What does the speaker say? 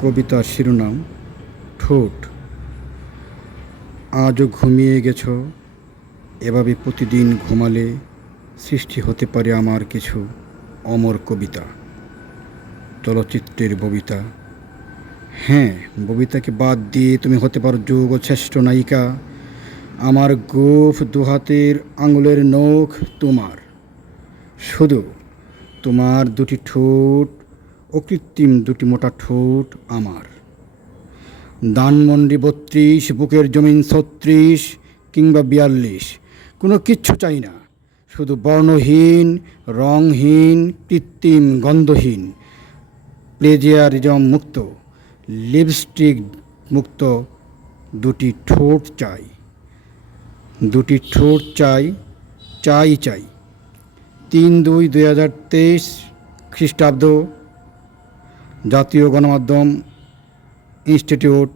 কবিতার শিরোনাম ঠোঁট। আজও ঘুমিয়ে গেছ, এভাবে প্রতিদিন ঘুমালে সৃষ্টি হতে পারে আমার কিছু অমর কবিতা, চলচ্চিত্রের ববিতা। হ্যাঁ, ববিতাকে বাদ দিয়ে তুমি হতে পারো যুগ ও শ্রেষ্ঠ নায়িকা। আমার গোঁফ দুহাতের আঙুলের নখ তোমার, শুধু তোমার দুটি ঠোঁট, অকৃত্রিম দুটি মোটা ঠোঁট আমার। ধানমন্ডি ৩২, বুকের জমিন ৩৬ কিংবা ৪২, কোনো কিচ্ছু চাই না, শুধু বর্ণহীন, রঙহীন, কৃত্রিম গন্ধহীন, প্লেজিয়ারিজম মুক্ত, লিপস্টিক মুক্ত দুটি ঠোঁট চাই। দুটি ঠোঁট চাই, চাই চাই। ৩/২/২০২৩ খ্রিস্টাব্দ, জাতীয় গণমাধ্যম ইনস্টিটিউট,